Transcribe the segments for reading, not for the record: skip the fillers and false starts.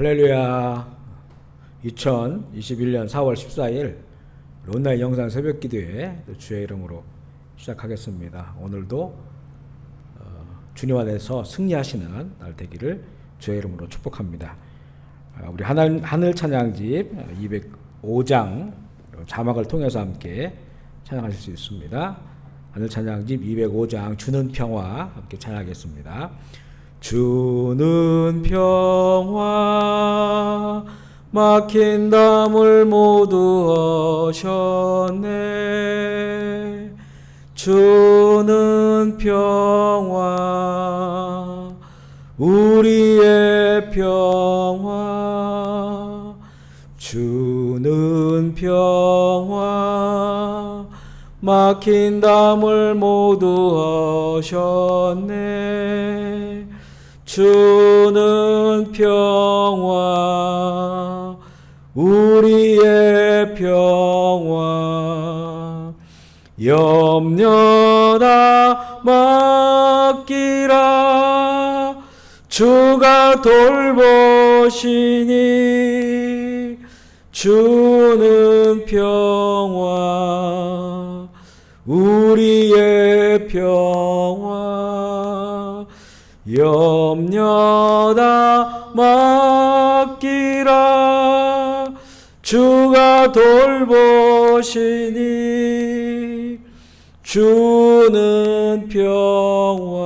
할렐루야. 2021년 4월 14일 온라인 영상 새벽 기도회 주의 이름으로 시작하겠습니다. 오늘도 주님 안에서 승리하시는 날 되기를 주의 이름으로 축복합니다. 우리 하늘 찬양집 205장 자막을 통해서 함께 찬양하실 수 있습니다. 하늘 찬양집 205장 주는 평화 함께 찬양하겠습니다. 주는 평화 막힌 담을 모두 하셨네. 주는 평화 우리의 평화 주는 평화 막힌 담을 모두 하셨네. 주는 평화 우리의 평화 염려나 맡기라 주가 돌보시니 주는 평화 우리의 평화 염려나 맡기라 주가 돌보시니 주는 평화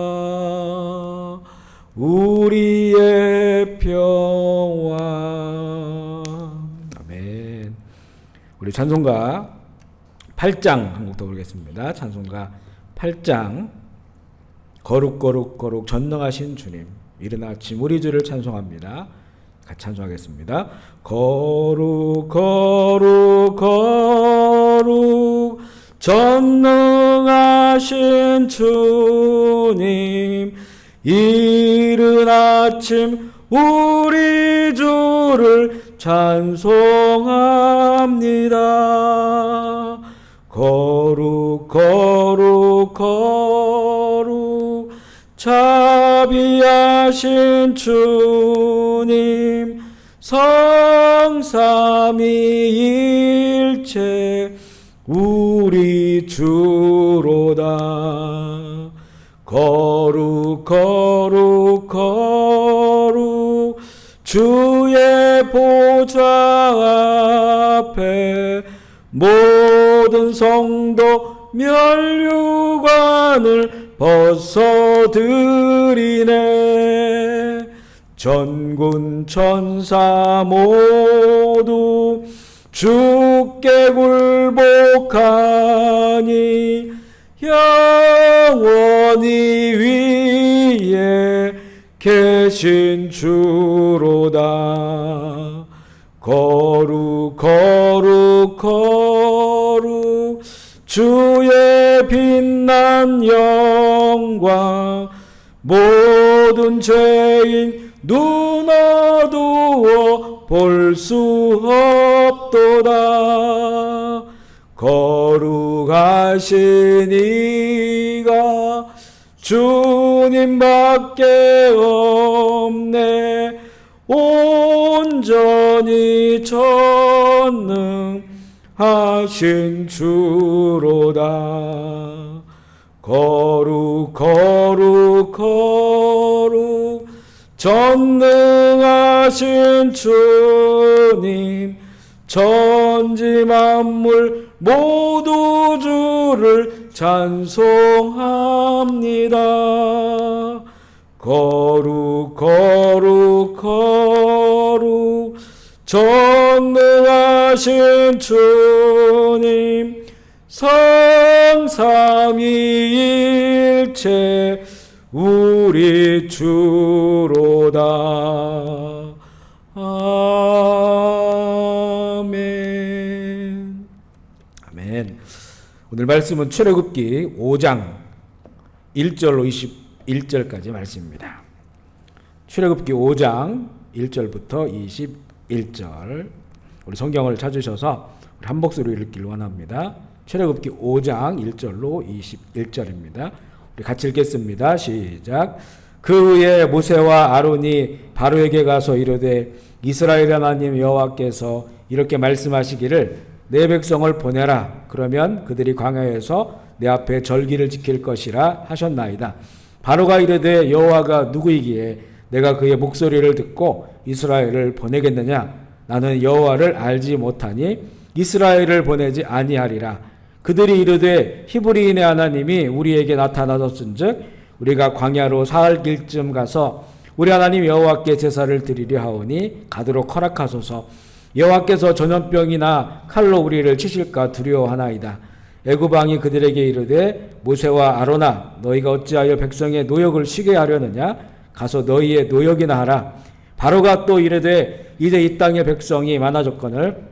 우리의 평화. 아멘. 우리 찬송가 8장 한 곡 더 부르겠습니다. 찬송가 8장 거룩 전능하신 주님. 이른 아침 우리 주를 찬송합니다. 같이 찬송하겠습니다. 거룩 전능하신 주님. 이른 아침 우리 주를 찬송합니다. 거룩 자비하신 주님. 성삼위일체 우리 주로다. 거룩 주의 보좌 앞에 모든 성도 면류관을 벗어드리네. 전군 천사 모두 주께 굴복하니 영원히 위에 계신 주로다. 거룩 주의 빛난 영광 모든 죄인 눈 어두워 볼 수 없도다. 거룩하신 이가 주님밖에 없네. 온전히 전능하신 주로다. 거룩 전능하신 주님. 천지 만물 모두 주를 찬송합니다. 거룩 전능하신 주님. 성삼위일체 우리 주로다. 아멘. 아멘. 오늘 말씀은 출애굽기 5장 1절로 21절까지 말씀입니다. 출애굽기 5장 1절부터 21절. 우리 성경을 찾으셔서 우리 한 목소리로 읽기를 원합니다. 출애굽기 5장 1절로 21절입니다. 우리 같이 읽겠습니다. 시작. 그 후에 모세와 아론이 바로에게 가서 이르되 이스라엘 하나님 여호와께서 이렇게 말씀하시기를 내 백성을 보내라. 그러면 그들이 광야에서 내 앞에 절기를 지킬 것이라 하셨나이다. 바로가 이르되 여호와가 누구이기에 내가 그의 목소리를 듣고 이스라엘을 보내겠느냐? 나는 여호와를 알지 못하니 이스라엘을 보내지 아니하리라. 그들이 이르되 히브리인의 하나님이 우리에게 나타나셨은즉 우리가 광야로 사흘 길쯤 가서 우리 하나님 여호와께 제사를 드리려 하오니 가도록 허락하소서. 여호와께서 전염병이나 칼로 우리를 치실까 두려워하나이다. 애굽 왕이 그들에게 이르되 모세와 아론아 너희가 어찌하여 백성의 노역을 쉬게 하려느냐? 가서 너희의 노역이나 하라. 바로가 또 이르되 이제 이 땅의 백성이 많아졌거늘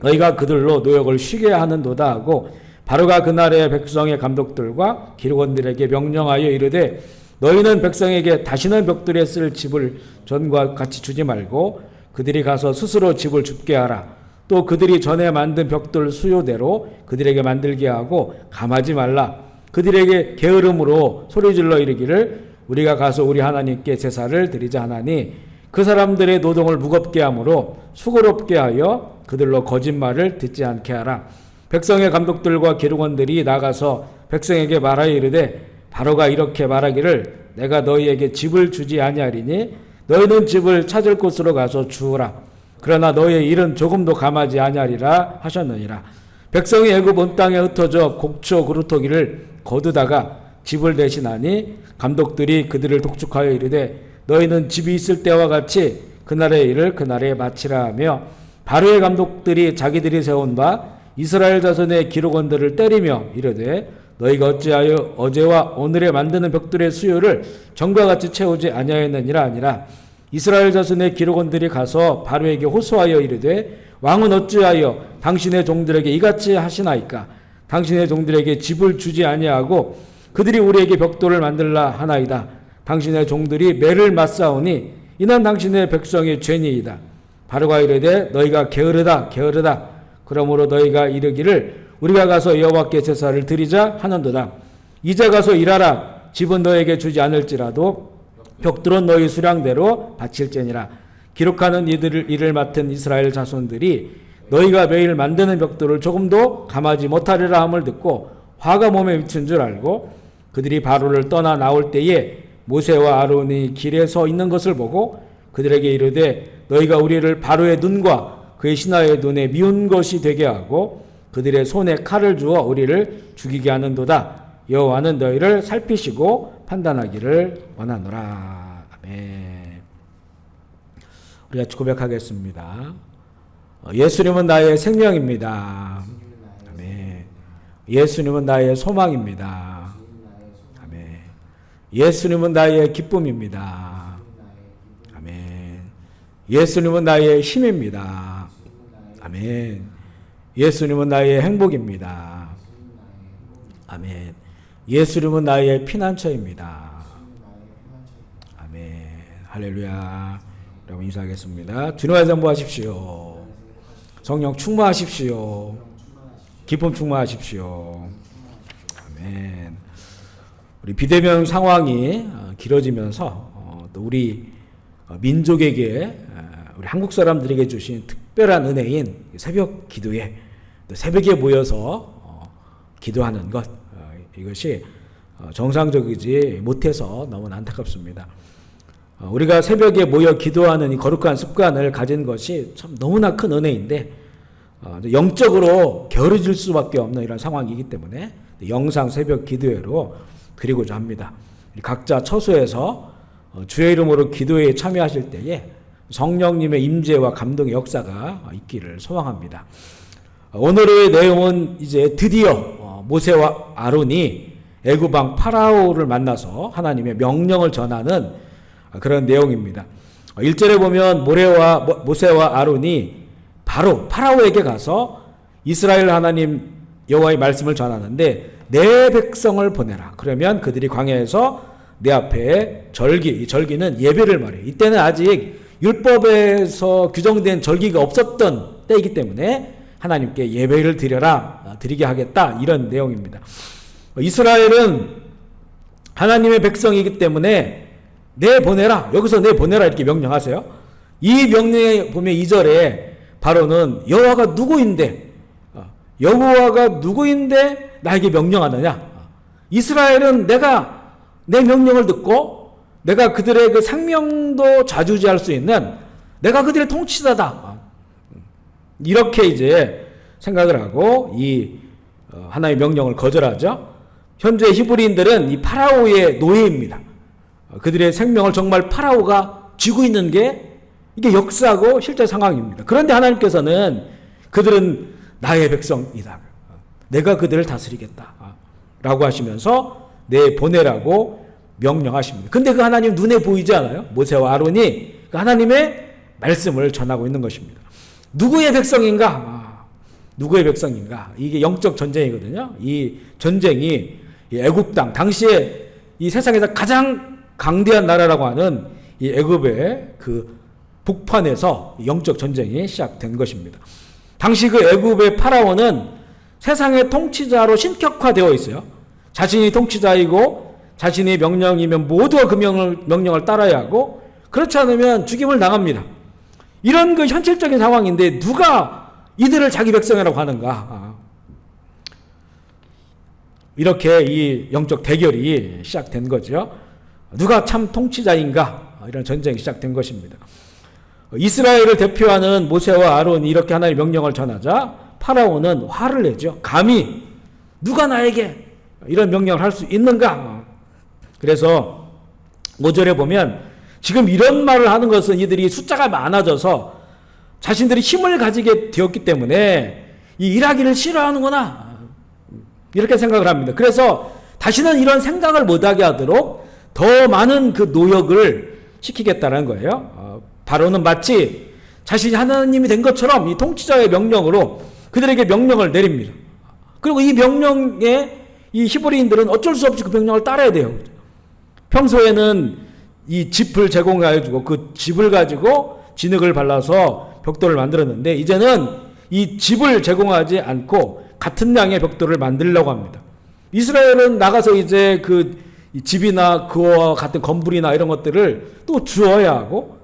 너희가 그들로 노역을 쉬게 하는도다 하고 바로가 그날의 백성의 감독들과 기록원들에게 명령하여 이르되 너희는 백성에게 다시는 벽돌에 쓸 집을 전과 같이 주지 말고 그들이 가서 스스로 집을 줍게 하라. 또 그들이 전에 만든 벽돌 수요대로 그들에게 만들게 하고 감하지 말라. 그들에게 게으름으로 소리질러 이르기를 우리가 가서 우리 하나님께 제사를 드리자 하나니 그 사람들의 노동을 무겁게 하므로 수고롭게 하여 그들로 거짓말을 듣지 않게 하라. 백성의 감독들과 기록원들이 나가서 백성에게 말하여 이르되 바로가 이렇게 말하기를 내가 너희에게 집을 주지 아니하리니 너희는 집을 찾을 곳으로 가서 주우라. 그러나 너희의 일은 조금도 감하지 아니하리라 하셨느니라. 백성이 애굽 온 땅에 흩어져 곡초 그루터기를 거두다가 집을 대신하니 감독들이 그들을 독촉하여 이르되 너희는 집이 있을 때와 같이 그날의 일을 그날에 마치라 하며 바로의 감독들이 자기들이 세운 바 이스라엘 자손의 기록원들을 때리며 이르되 너희가 어찌하여 어제와 오늘에 만드는 벽돌의 수요를 전과 같이 채우지 아니하였느니라 하니라. 이스라엘 자손의 기록원들이 가서 바로에게 호소하여 이르되 왕은 어찌하여 당신의 종들에게 이같이 하시나이까? 당신의 종들에게 집을 주지 아니하고 그들이 우리에게 벽돌을 만들라 하나이다. 당신의 종들이 매를 맞사오니 이는 당신의 백성의 죄니이다. 바로가 이르되 너희가 게으르다 게으르다. 그러므로 너희가 이르기를 우리가 가서 여호와께 제사를 드리자 하는도다. 이제 가서 일하라. 집은 너에게 주지 않을지라도 벽돌은 너희 수량대로 바칠지니라. 기록하는 이들을 일을 맡은 이스라엘 자손들이 너희가 매일 만드는 벽돌을 조금도 감하지 못하리라 함을 듣고 화가 몸에 미친 줄 알고 그들이 바로를 떠나 나올 때에 모세와 아론이 길에 서 있는 것을 보고 그들에게 이르되 너희가 우리를 바로의 눈과 그의 신하의 눈에 미운 것이 되게 하고 그들의 손에 칼을 주어 우리를 죽이게 하는도다. 여호와는 너희를 살피시고 판단하기를 원하노라. 아멘. 우리가 고백하겠습니다. 예수님은 나의 생명입니다. 아멘. 예수님은 나의 소망입니다. 아멘. 예수님은 나의 기쁨입니다. 아멘. 예수님은 나의 힘입니다. 아멘. 예수님은 나의 행복입니다. 아멘. 예수님은 나의 피난처입니다. 아멘. 할렐루야. 여러분 인사하겠습니다. 주님과 전부하십시오. 성령 충만하십시오. 기쁨 충만하십시오. 아멘. 우리 비대면 상황이 길어지면서 또 우리 민족에게 우리 한국 사람들에게 주신 특별한 은혜인 새벽 기도에 또 새벽에 모여서 기도하는 것, 이것이 정상적이지 못해서 너무 안타깝습니다. 우리가 새벽에 모여 기도하는 이 거룩한 습관을 가진 것이 참 너무나 큰 은혜인데 영적으로 게으르질 수밖에 없는 이런 상황이기 때문에 영상 새벽 기도회로 드리고자 합니다. 각자 처소에서 주의 이름으로 기도회에 참여하실 때에 성령님의 임재와 감동의 역사가 있기를 소망합니다. 오늘의 내용은 이제 드디어 모세와 아론이 애굽 왕 파라오를 만나서 하나님의 명령을 전하는 그런 내용입니다. 1절에 보면 모세와 아론이 바로 파라오에게 가서 이스라엘 하나님 여호와의 말씀을 전하는데 내 백성을 보내라. 그러면 그들이 광야에서 내 앞에 절기, 이 절기는 예배를 말해요. 이때는 아직 율법에서 규정된 절기가 없었던 때이기 때문에 하나님께 예배를 드리게 하겠다, 이런 내용입니다. 이스라엘은 하나님의 백성이기 때문에 내보내라. 여기서 내보내라 이렇게 명령하세요. 이 명령에 보면 2절에 바로는 여호와가 누구인데 나에게 명령하느냐. 이스라엘은 내가 내 명령을 듣고 내가 그들의 그 생명도 좌지우지할 수 있는 내가 그들의 통치자다. 이렇게 이제 생각을 하고 이 하나님의 명령을 거절하죠. 현재 히브리인들은 이 파라오의 노예입니다. 그들의 생명을 정말 파라오가 쥐고 있는 게 이게 역사고 실제 상황입니다. 그런데 하나님께서는 그들은 나의 백성이다. 내가 그들을 다스리겠다. 라고 하시면서 내보내라고 명령하십니다. 근데 그 하나님 눈에 보이지 않아요? 모세와 아론이 그 하나님의 말씀을 전하고 있는 것입니다. 누구의 백성인가? 누구의 백성인가? 이게 영적 전쟁이거든요. 이 전쟁이 애굽 땅, 당시에 이 세상에서 가장 강대한 나라라고 하는 이 애굽의 그 북판에서 영적 전쟁이 시작된 것입니다. 당시 그 애굽의 파라오는 세상의 통치자로 신격화되어 있어요. 자신이 통치자이고 자신의 명령이면 모두가 그 명령을 따라야 하고 그렇지 않으면 죽임을 당합니다. 이런 그 현실적인 상황인데 누가 이들을 자기 백성이라고 하는가? 이렇게 이 영적 대결이 시작된 거죠. 누가 참 통치자인가? 이런 전쟁이 시작된 것입니다. 이스라엘을 대표하는 모세와 아론이 이렇게 하나님의 명령을 전하자 파라오는 화를 내죠. 감히 누가 나에게 이런 명령을 할 수 있는가? 그래서 5절에 보면 지금 이런 말을 하는 것은 이들이 숫자가 많아져서 자신들이 힘을 가지게 되었기 때문에 이 일하기를 싫어하는구나 이렇게 생각을 합니다. 그래서 다시는 이런 생각을 못하게 하도록 더 많은 그 노역을 시키겠다는 거예요. 바로는 마치 자신이 하나님이 된 것처럼 이 통치자의 명령으로 그들에게 명령을 내립니다. 그리고 이 명령에 이 히브리인들은 어쩔 수 없이 그 명령을 따라야 돼요. 평소에는 이 짚을 제공해주고 그 짚을 가지고 진흙을 발라서 벽돌을 만들었는데 이제는 이 짚을 제공하지 않고 같은 양의 벽돌을 만들려고 합니다. 이스라엘은 나가서 이제 그 집이나 그와 같은 건물이나 이런 것들을 또 주어야 하고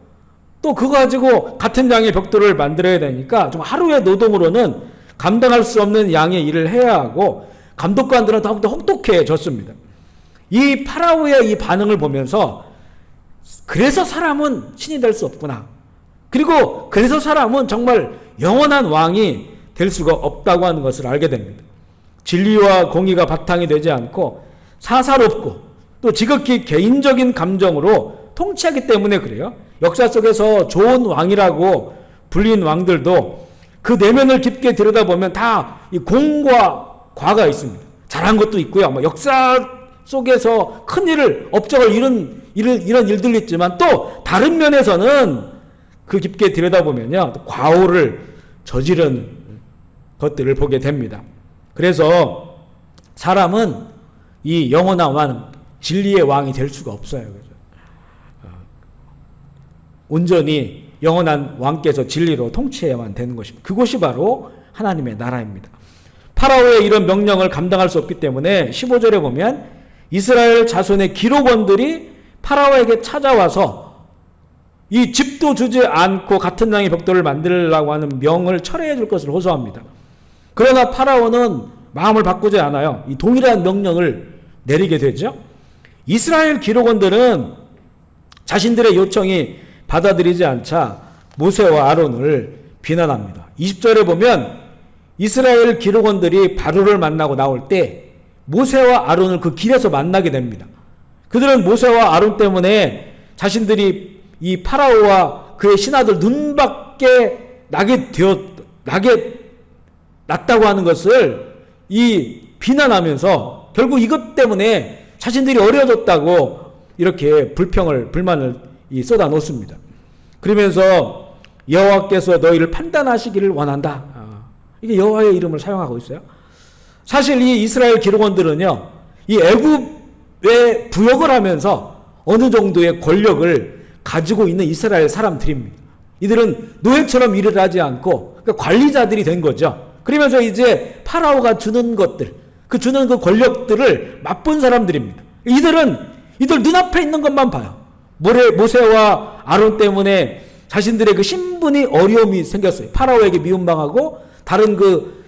또 그거 가지고 같은 양의 벽돌을 만들어야 되니까 좀 하루의 노동으로는 감당할 수 없는 양의 일을 해야 하고 감독관들은 더욱더 혹독해졌습니다. 이 파라오의 이 반응을 보면서 그래서 사람은 신이 될 수 없구나. 그리고 그래서 사람은 정말 영원한 왕이 될 수가 없다고 하는 것을 알게 됩니다. 진리와 공의가 바탕이 되지 않고 사사롭고 또 지극히 개인적인 감정으로 통치하기 때문에 그래요. 역사 속에서 좋은 왕이라고 불린 왕들도 그 내면을 깊게 들여다보면 다 이 공과 과가 있습니다. 잘한 것도 있고요. 역사 속에서 큰 일을 업적을 이런 일들이 있지만 또 다른 면에서는 그 깊게 들여다보면요 과오를 저지른 것들을 보게 됩니다. 그래서 사람은 이 영원한 왕, 진리의 왕이 될 수가 없어요. 그죠? 온전히 영원한 왕께서 진리로 통치해야만 되는 것입니다. 그것이 바로 하나님의 나라입니다. 파라오의 이런 명령을 감당할 수 없기 때문에 15절에 보면 이스라엘 자손의 기록원들이 파라오에게 찾아와서 이 집도 주지 않고 같은 양의 벽돌을 만들려고 하는 명을 철회해 줄 것을 호소합니다. 그러나 파라오는 마음을 바꾸지 않아요. 이 동일한 명령을 내리게 되죠. 이스라엘 기록원들은 자신들의 요청이 받아들이지 않자 모세와 아론을 비난합니다. 20절에 보면 이스라엘 기록원들이 바로를 만나고 나올 때 모세와 아론을 그 길에서 만나게 됩니다. 그들은 모세와 아론 때문에 자신들이 이 파라오와 그의 신하들 눈밖에 났다고 하는 것을 이 비난하면서 결국 이것 때문에 자신들이 어려졌다고 이렇게 불만을 쏟아 놓습니다. 그러면서 여호와께서 너희를 판단하시기를 원한다. 이게 여호와의 이름을 사용하고 있어요. 사실 이 이스라엘 기록원들은요, 이 애굽에 부역을 하면서 어느 정도의 권력을 가지고 있는 이스라엘 사람들입니다. 이들은 노예처럼 일을 하지 않고 그러니까 관리자들이 된 거죠. 그러면서 이제 파라오가 주는 것들, 주는 그 권력들을 맛본 사람들입니다. 이들 눈앞에 있는 것만 봐요. 모세와 아론 때문에 자신들의 그 신분이 어려움이 생겼어요. 파라오에게 미움당하고 다른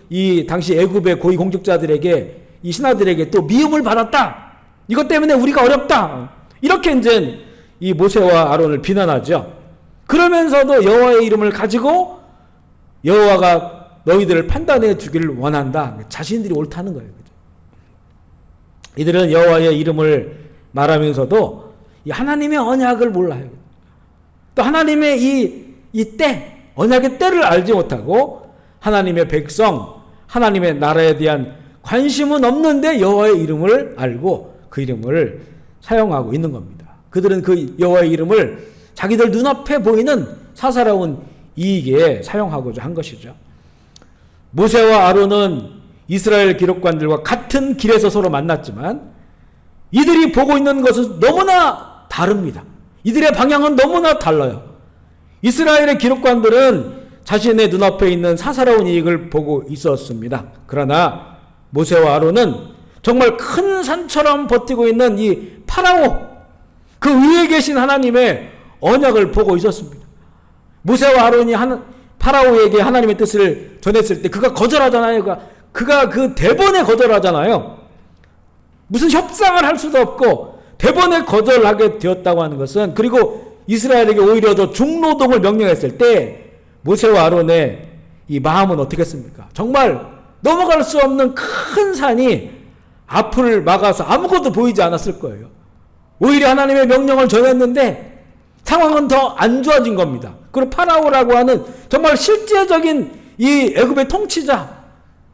이 당시 애굽의 고위 공직자들에게 이 신하들에게 또 미움을 받았다. 이것 때문에 우리가 어렵다. 이렇게 이제 이 모세와 아론을 비난하죠. 그러면서도 여호와의 이름을 가지고 여호와가 너희들을 판단해 주기를 원한다. 자신들이 옳다는 거예요. 이들은 여호와의 이름을 말하면서도 이 하나님의 언약을 몰라요. 또 하나님의 이 때, 언약의 때를 알지 못하고 하나님의 백성, 하나님의 나라에 대한 관심은 없는데 여호와의 이름을 알고 그 이름을 사용하고 있는 겁니다. 그들은 그 여호와의 이름을 자기들 눈앞에 보이는 사사로운 이익에 사용하고자 한 것이죠. 모세와 아론은 이스라엘 기록관들과 같은 길에서 서로 만났지만 이들이 보고 있는 것은 너무나 다릅니다. 이들의 방향은 너무나 달라요. 이스라엘의 기록관들은 자신의 눈앞에 있는 사사로운 이익을 보고 있었습니다. 그러나 모세와 아론은 정말 큰 산처럼 버티고 있는 이 파라오, 그 위에 계신 하나님의 언약을 보고 있었습니다. 모세와 아론이 파라오에게 하나님의 뜻을 전했을 때 그가 거절하잖아요. 그가 그 대번에 거절하잖아요. 무슨 협상을 할 수도 없고 대번에 거절하게 되었다고 하는 것은, 그리고 이스라엘에게 오히려 더 중노동을 명령했을 때 모세와 아론의 이 마음은 어떻겠습니까? 정말 넘어갈 수 없는 큰 산이 앞을 막아서 아무것도 보이지 않았을 거예요. 오히려 하나님의 명령을 전했는데 상황은 더 안 좋아진 겁니다. 그리고 파라오라고 하는 정말 실제적인 이 애굽의 통치자,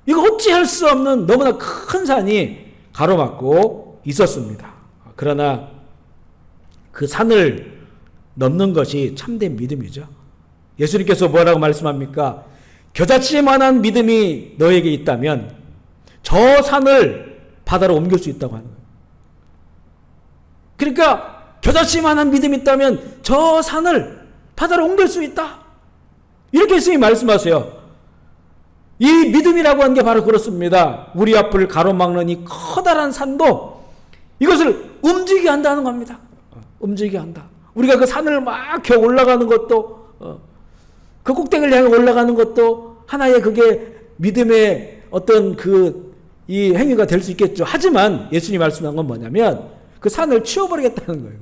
이거 어찌할 수 없는 너무나 큰 산이 가로막고 있었습니다. 그러나 그 산을 넘는 것이 참된 믿음이죠. 예수님께서 뭐라고 말씀합니까? 겨자씨만한 믿음이 너에게 있다면 저 산을 바다로 옮길 수 있다고 하는 거예요. 그러니까 겨자씨만한 믿음이 있다면 저 산을 바다로 옮길 수 있다. 이렇게 예수님이 말씀하세요. 이 믿음이라고 하는 게 바로 그렇습니다. 우리 앞을 가로막는 이 커다란 산도 이것을 움직이게 한다는 겁니다. 움직이게 한다. 우리가 그 산을 막 겨 올라가는 것도, 그 꼭대기를 향해 올라가는 것도 하나의 그게 믿음의 어떤 이 행위가 될 수 있겠죠. 하지만 예수님이 말씀한 건 뭐냐면 그 산을 치워버리겠다는 거예요.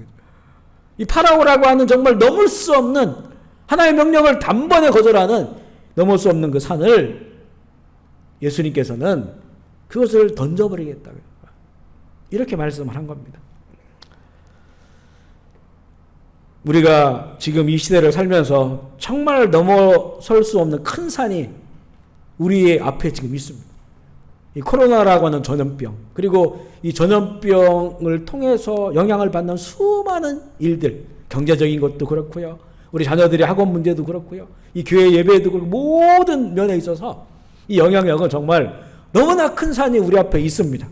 이 파라오라고 하는 정말 넘을 수 없는, 하나의 명령을 단번에 거절하는 넘을 수 없는 그 산을 예수님께서는 그것을 던져버리겠다고 이렇게 말씀을 한 겁니다. 우리가 지금 이 시대를 살면서 정말 넘어설 수 없는 큰 산이 우리의 앞에 지금 있습니다. 이 코로나라고 하는 전염병, 그리고 이 전염병을 통해서 영향을 받는 수많은 일들, 경제적인 것도 그렇고요, 우리 자녀들의 학원 문제도 그렇고요, 이 교회 예배도 그렇고, 모든 면에 있어서 이 영향력은 정말 너무나 큰 산이 우리 앞에 있습니다.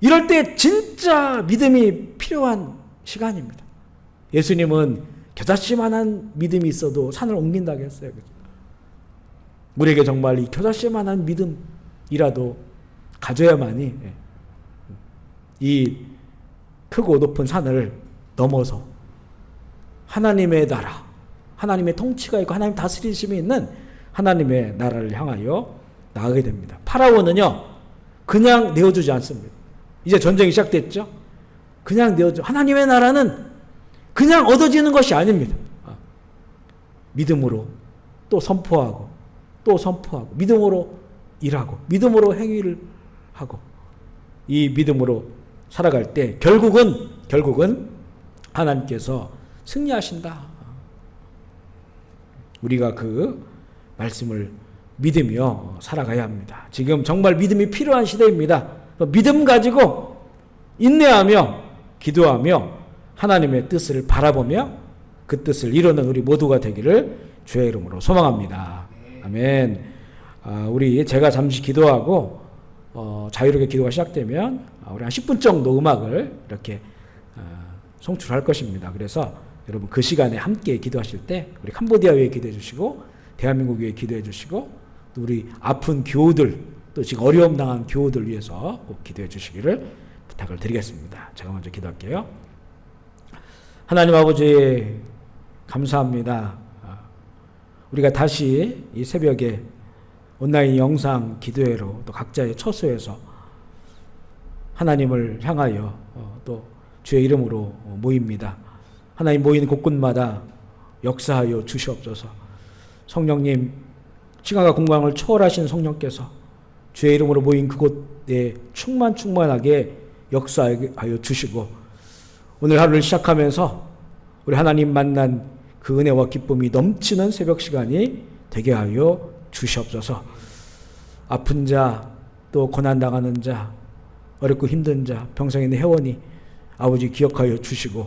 이럴 때 진짜 믿음이 필요한 시간입니다. 예수님은 겨자씨만한 믿음이 있어도 산을 옮긴다고 했어요. 우리에게 정말 이 겨자씨만한 믿음이라도 가져야만이 이 크고 높은 산을 넘어서 하나님의 나라, 하나님의 통치가 있고 하나님 다스리심이 있는 하나님의 나라를 향하여 나가게 됩니다. 파라오는요, 그냥 내어주지 않습니다. 이제 전쟁이 시작됐죠? 그냥 내어줘. 하나님의 나라는 그냥 얻어지는 것이 아닙니다. 믿음으로 또 선포하고 또 선포하고, 믿음으로 일하고 믿음으로 행위를 하고, 이 믿음으로 살아갈 때 결국은 하나님께서 승리하신다. 우리가 그 말씀을 믿으며 살아가야 합니다. 지금 정말 믿음이 필요한 시대입니다. 믿음 가지고 인내하며 기도하며 하나님의 뜻을 바라보며 그 뜻을 이루는 우리 모두가 되기를 주의 이름으로 소망합니다. 아멘. 제가 잠시 기도하고 자유롭게 기도가 시작되면 우리 한 10분 정도 음악을 이렇게 송출할 것입니다. 그래서 여러분 그 시간에 함께 기도하실 때 우리 캄보디아 위해 기도해 주시고, 대한민국 위해 기도해 주시고, 또 우리 아픈 교우들, 또 지금 어려움 당한 교우들 위해서 꼭 기도해 주시기를 부탁을 드리겠습니다. 제가 먼저 기도할게요. 하나님 아버지 감사합니다. 우리가 다시 이 새벽에 온라인 영상 기도회로 또 각자의 처소에서 하나님을 향하여 또 주의 이름으로 모입니다. 하나님 모이는 곳곳마다 역사하여 주시옵소서. 성령님, 시간과 공간을 초월하신 성령께서 주의 이름으로 모인 그곳에 충만하게 역사하여 주시고, 오늘 하루를 시작하면서 우리 하나님 만난 그 은혜와 기쁨이 넘치는 새벽 시간이 되게 하여 주시옵소서. 아픈 자, 또 고난당하는 자, 어렵고 힘든 자, 병상에 있는 회원이 아버지 기억하여 주시고,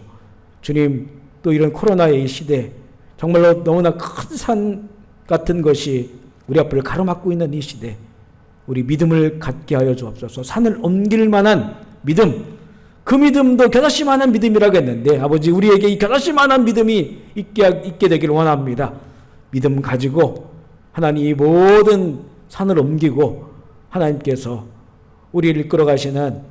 주님, 또 이런 코로나의 이 시대, 정말로 너무나 큰 산 같은 것이 우리 앞을 가로막고 있는 이 시대, 우리 믿음을 갖게 하여 주옵소서. 산을 옮길 만한 믿음, 그 믿음도 겨자씨만한 믿음이라고 했는데, 아버지 우리에게 이 겨자씨만한 믿음이 있게 되기를 원합니다. 믿음 가지고 하나님 이 모든 산을 옮기고 하나님께서 우리를 이끌어 가시는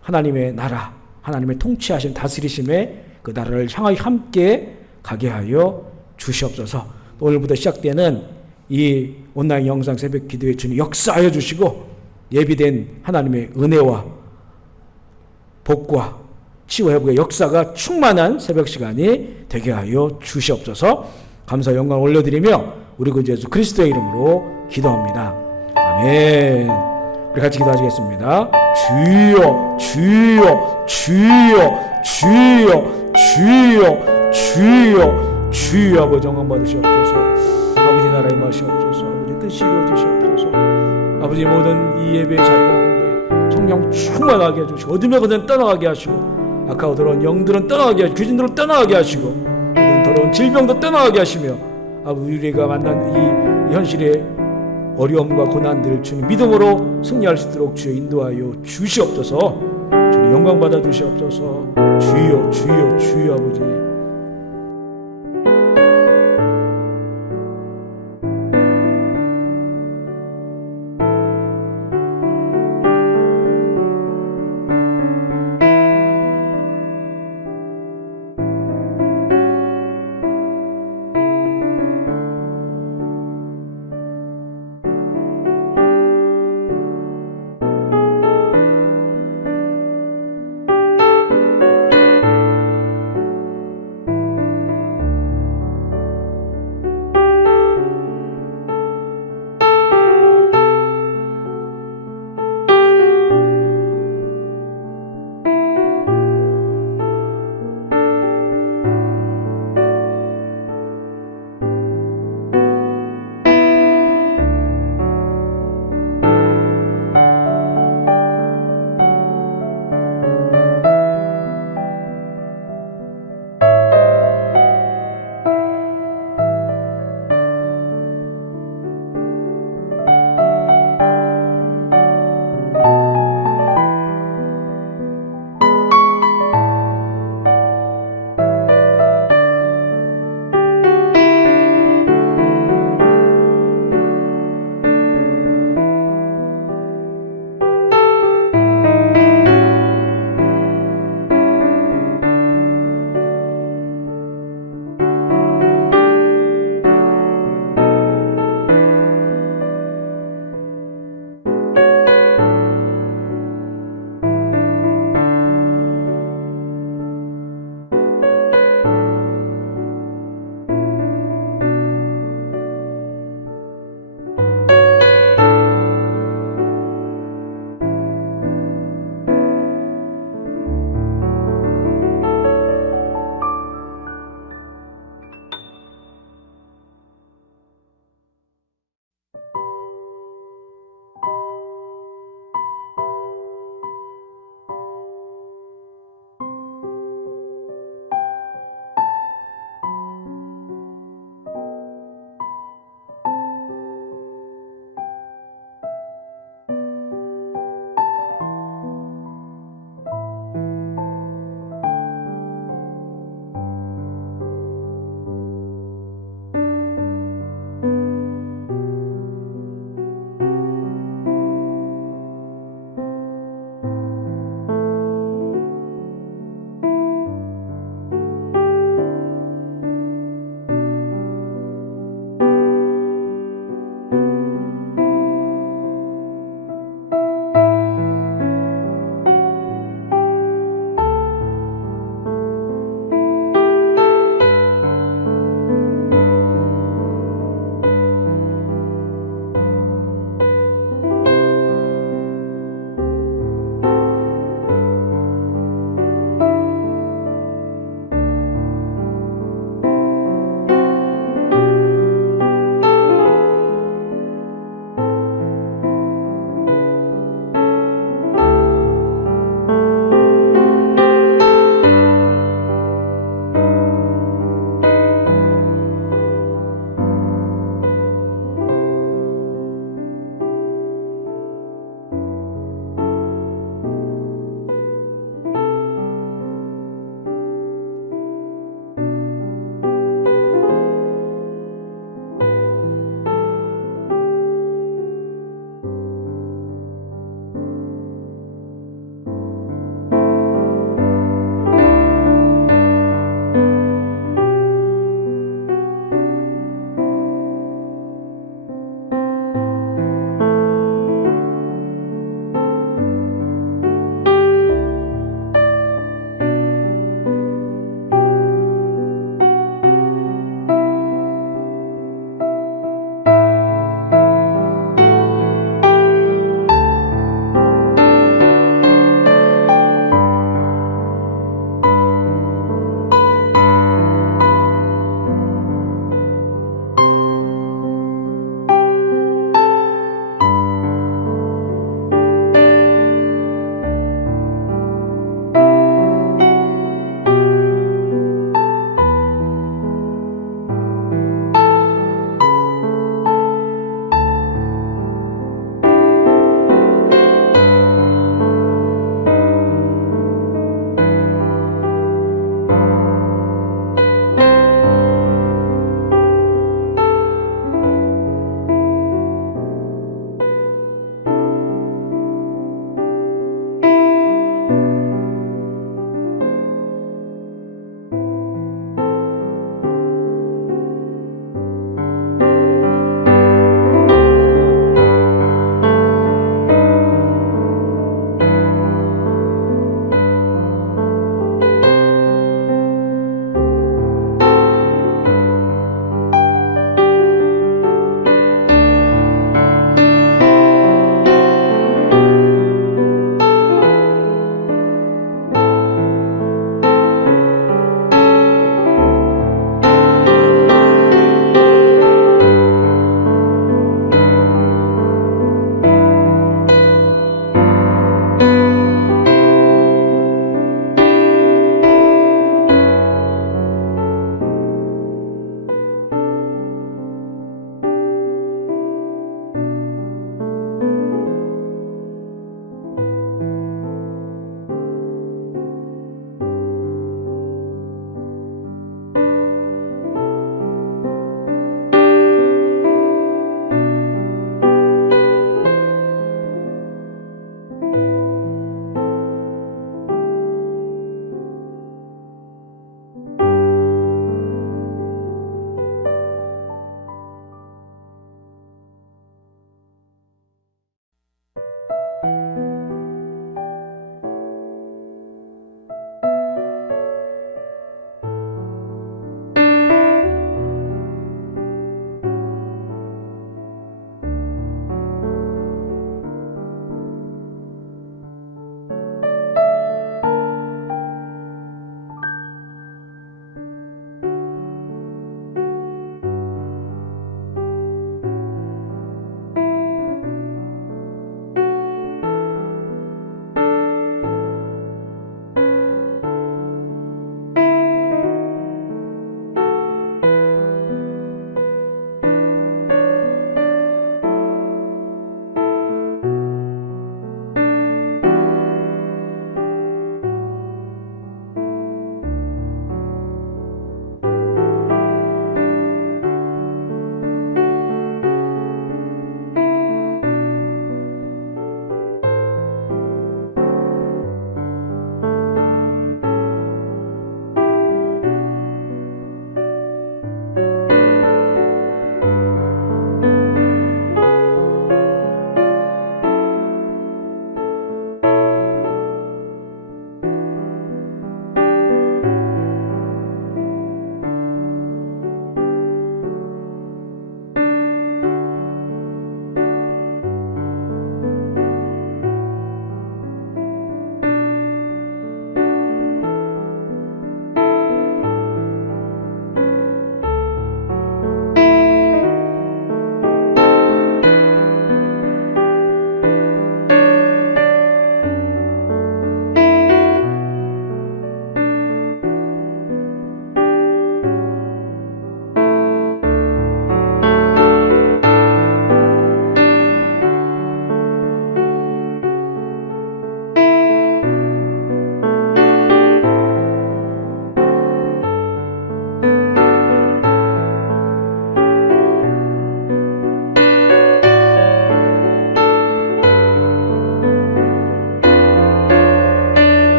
하나님의 나라, 하나님의 통치하신 다스리심의 그 나라를 향하여 함께 가게 하여 주시옵소서. 오늘부터 시작되는 이 온라인 영상 새벽 기도에 주님 역사하여 주시고, 예비된 하나님의 은혜와 복과 치유 회복의 역사가 충만한 새벽 시간이 되게 하여 주시옵소서. 감사 영광 올려드리며 우리 구주 예수 그리스도의 이름으로 기도합니다. 아멘. 우리 같이 기도하시겠습니다. 주여 주여 주여 주여 주여 주여 주여. 아버지 영광 받으시옵소서. 아버지 나라 임하시옵소서. 아버지 뜻이 이루어지시옵소서. 아버지 모든 이 예배의 자리 가운데 성령 충만하게 해주시고, 어둠의 것은 떠나가게 하시고, 악하고 더러운 영들은 떠나가게 하시고, 귀신들은 떠나가게 하시고, 모든 더러운 질병도 떠나가게 하시며, 아버지 우리가 만난 이 현실의 어려움과 고난들을 주님 믿음으로 승리할 수 있도록 주여 인도하여 주시옵소서. 주님 영광 받아 주시옵소서. 주여 주여 주여. 아버지